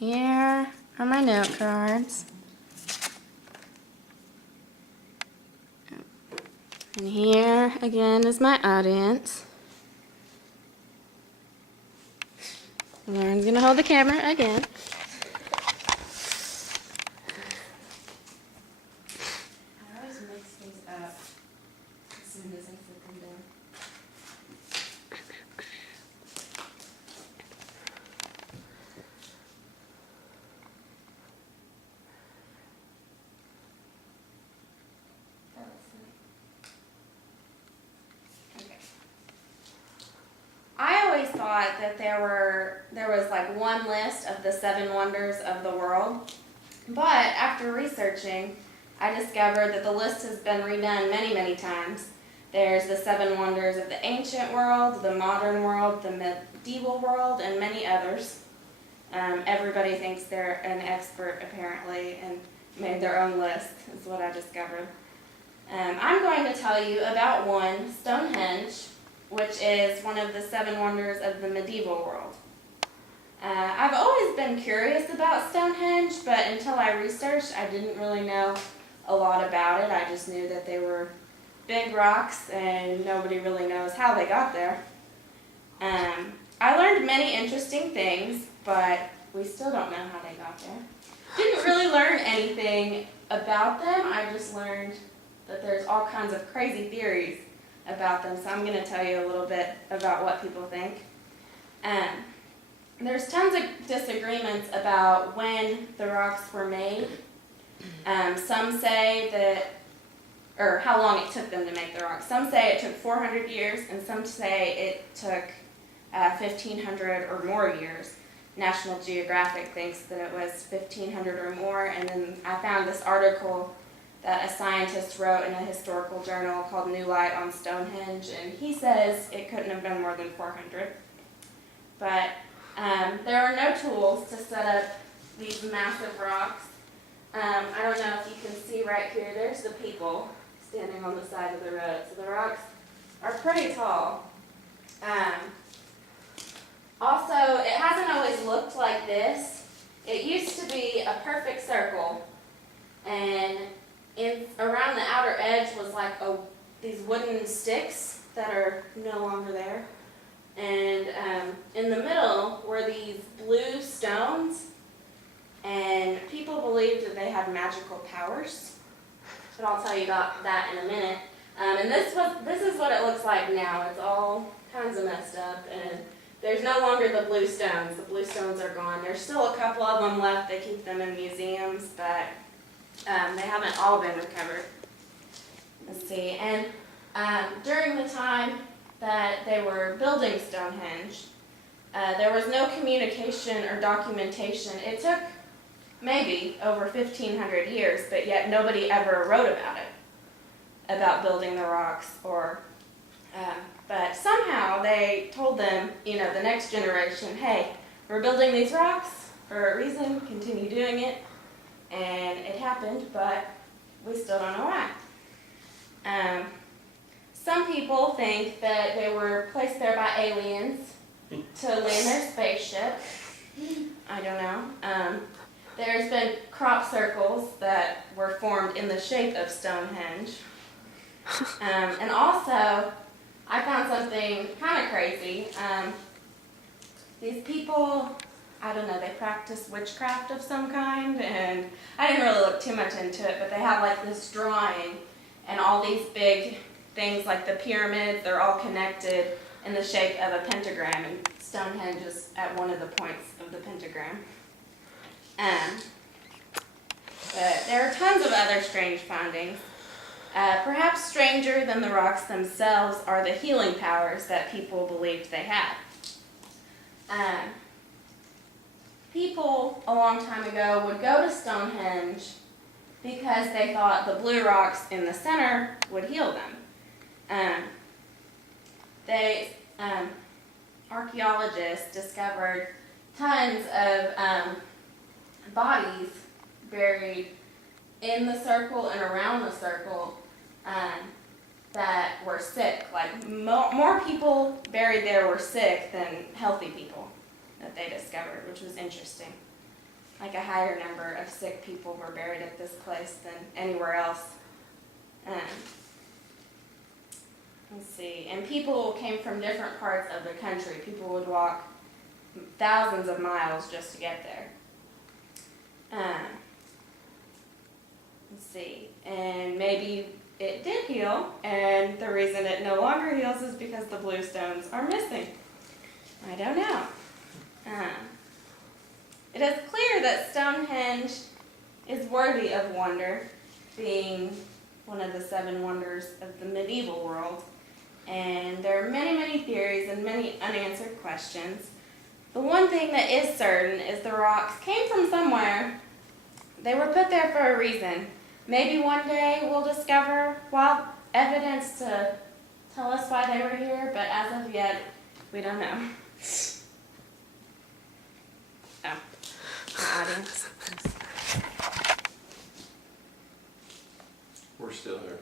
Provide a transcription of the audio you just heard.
Here are my note cards. And here again is my audience. Lauren's gonna hold the camera again. I always mix things up as soon as I put them down. Okay. I always thought that there was like one list of the 7 wonders of the world, but after researching, I discovered that the list has been redone many, many times. There's the 7 wonders of the ancient world, the modern world, the medieval world, and many others. Everybody thinks they're an expert, apparently, and made their own list, is what I discovered. I'm going to tell you about one, Stonehenge, which is one of the 7 wonders of the medieval world. I've always been curious about Stonehenge, but until I researched, I didn't really know a lot about it. I just knew that they were big rocks and nobody really knows how they got there. I learned many interesting things, but we still don't know how they got there. Didn't really learn anything about them. I just learned that there's all kinds of crazy theories about them, so I'm going to tell you a little bit about what people think. There's tons of disagreements about when the rocks were made. Some say that, or how long it took them to make the rocks. Some say it took 400 years, and some say it took 1,500 or more years. National Geographic thinks that it was 1,500 or more, and then I found this article that a scientist wrote in a historical journal called New Light on Stonehenge, and he says it couldn't have been more than 400. But there are no tools to set up these massive rocks. I don't know if you can see right here, there's the people standing on the side of the road. So the rocks are pretty tall. Also, it hasn't always looked like this. It used to be a perfect circle, and around the outer edge was like these wooden sticks that are no longer there. And in the middle were these blue stones, and people believed that they had magical powers. But I'll tell you about that in a minute. And this is what it looks like now. It's all kinds of messed up, and there's no longer the blue stones. The blue stones are gone. There's still a couple of them left. They keep them in museums, but they haven't all been recovered. Let's see. And during the time that they were building Stonehenge, there was no communication or documentation. It took maybe over 1,500 years, but yet nobody ever wrote about it, about building the rocks. But somehow they told them, the next generation, hey, we're building these rocks for a reason, continue doing it. And it happened, but we still don't know why. Some people think that they were placed there by aliens to land their spaceship. I don't know. There's been crop circles that were formed in the shape of Stonehenge. And also, I found something kind of crazy. These people, I don't know, they practice witchcraft of some kind, and I didn't really look too much into it, but they have like this drawing, and all these big things like the pyramids, they're all connected in the shape of a pentagram, and Stonehenge is at one of the points of the pentagram. But there are tons of other strange findings. Perhaps stranger than the rocks themselves are the healing powers that people believed they had. People a long time ago would go to Stonehenge because they thought the blue rocks in the center would heal them. Archaeologists discovered tons of bodies buried in the circle and around the circle that were sick. Like more people buried there were sick than healthy people that they discovered, which was interesting. like a higher number of sick people were buried at this place than anywhere else. Let's see, and people came from different parts of the country. People would walk thousands of miles just to get there. Let's see, and maybe it did heal, and the reason it no longer heals is because the blue stones are missing. I don't know. It is clear that Stonehenge is worthy of wonder, being one of the 7 wonders of the medieval world. And there are many, many theories and many unanswered questions. The one thing that is certain is the rocks came from somewhere. They were put there for a reason. Maybe one day we'll discover wild evidence to tell us why they were here, but as of yet, we don't know. Oh, the audience. We're still here.